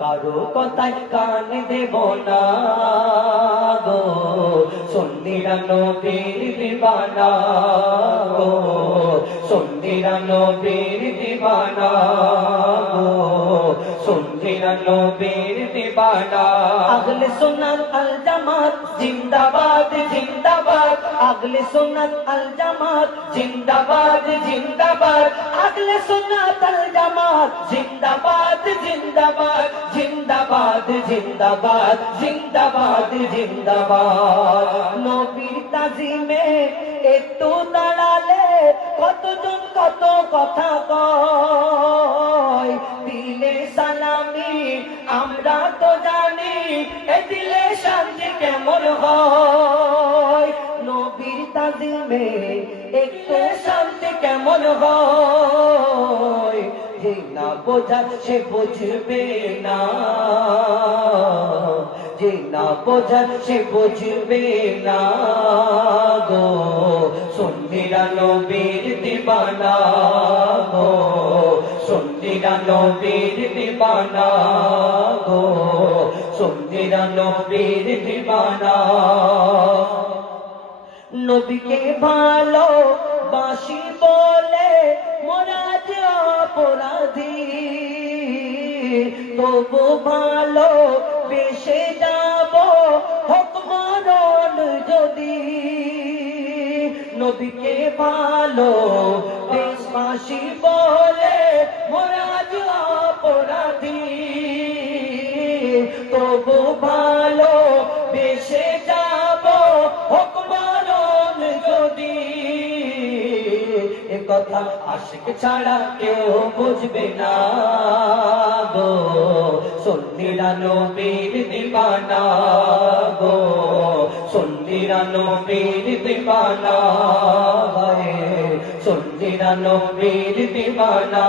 কারো কথায় কান দেব না গো, সুন্নিরা নবীর দিবানা গো, সুন্নিরা নবীর দিবানা গো, সুন্নিরা নবীর দিবানা। আগলে সুন্নাত আল জামাত জিন্দাবাদ জিন্দাবাদ, আগলে সুন্নাত আল জামাত জিন্দাবাদ জিন্দাবাদ, আগলে সুন্নাত আল জামাত জিন্দাবাদ জিন্দাবাদ, জিন্দাবাদ জিন্দাবাদ, জিন্দাবাদ জিন্দাবাদ। নবীর তাজিমে একটু দাঁড়ালে কতজন কত কথা কয়, দিলে সালামি আমরা তো জানি, এ দিলে শান্তি কেমন হয়। নবীর তাজিমে একটু শান্তি কেমন হয়, যে না বোঝা সে বুঝবে না, যে না বোঝা সে বুঝবে না গো, সুন্নিরা নবীর দিবানা গো, সুন্নিরা নবীর দিবানা গো, সুন্নিরা নবীর দিবানা। নবীকে ভালো বাসি বলে মোরা যে অপরাধী, তবু ভালো বেশে যাব হোক মরণ যদি। নবীকে ভালো বেশি বলে মোরা যে অপরাধী, তবু ভালো বেশে যাব হোক মরণ যদি। এ কথা আশিক ছাড়া কেউ বুঝবে না গো, সুন্নিরা নবীর দিবানা গো, সুন্নিরা নবীর দিবানা, সুন্নিরা নবীর দিবানা।